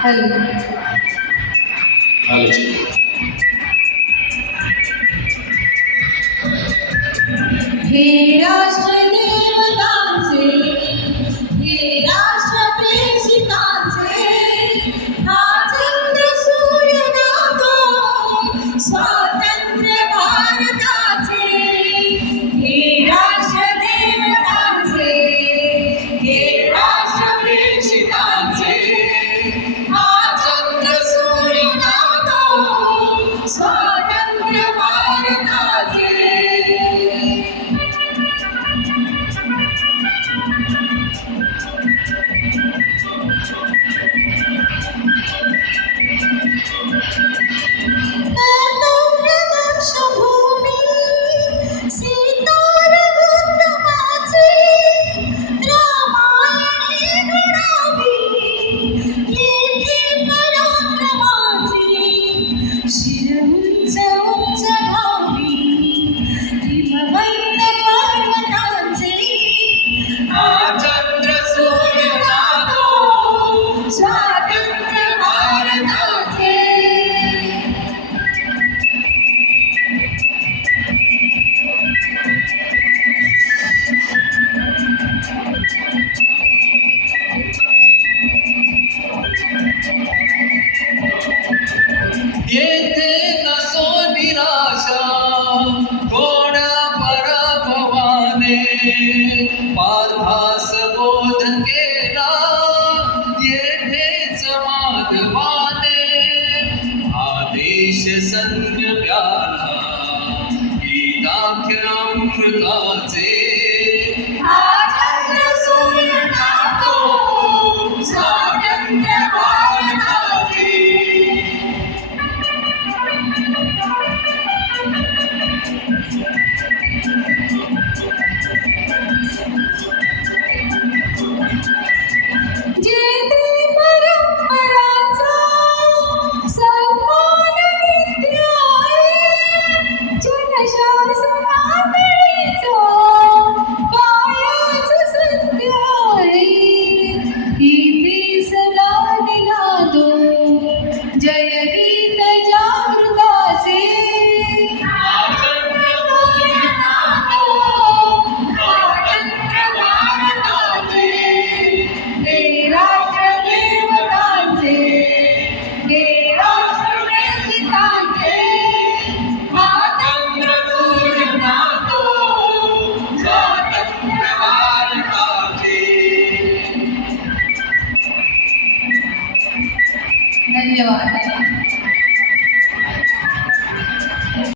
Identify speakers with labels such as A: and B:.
A: help here Thank you.
B: मुझे संग प्यारा एक आंख अम्र काजे
A: Thank.